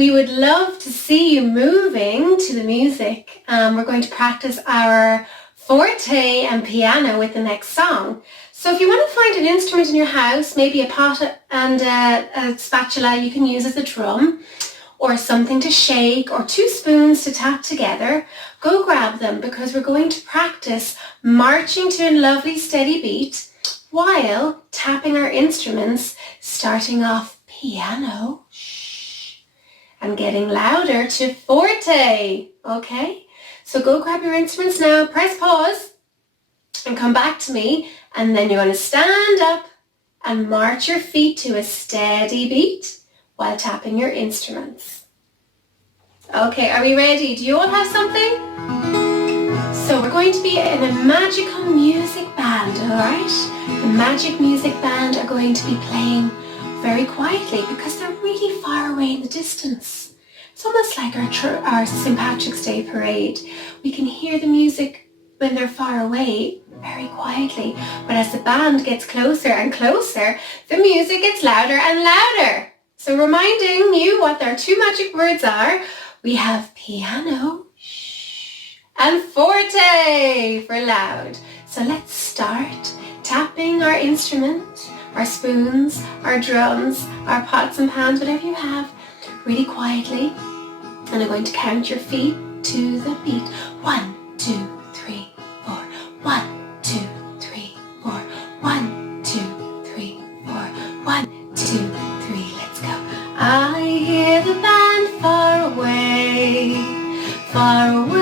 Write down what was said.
We would love to see you moving to the music. We're going to practice our forte and piano with the next song. So if you want to find an instrument in your house, maybe a pot and a spatula you can use as a drum, or something to shake, or 2 spoons to tap together, go grab them, because we're going to practice marching to a lovely steady beat while tapping our instruments, starting off piano and getting louder to forte, okay? So go grab your instruments now, press pause and come back to me, and then you're going to stand up and march your feet to a steady beat while tapping your instruments. Okay, are we ready? Do you all have something? So we're going to be in a magical music band, alright? The magic music band are going to be playing very quietly because they're really far away in the distance. It's almost like our St. Patrick's Day parade. We can hear the music when they're far away very quietly, but as the band gets closer and closer, the music gets louder and louder. So reminding you what their 2 magic words are, we have piano and forte for loud. So let's start tapping our instrument, our spoons, our drums, our pots and pans, whatever you have, really quietly. And I'm going to count your feet to the beat. 1, 2, 3, 4. 1, 2, 3, 4. 1, 2, 3, 4. 1, 2, 3. Let's go. I hear the band far away, far away.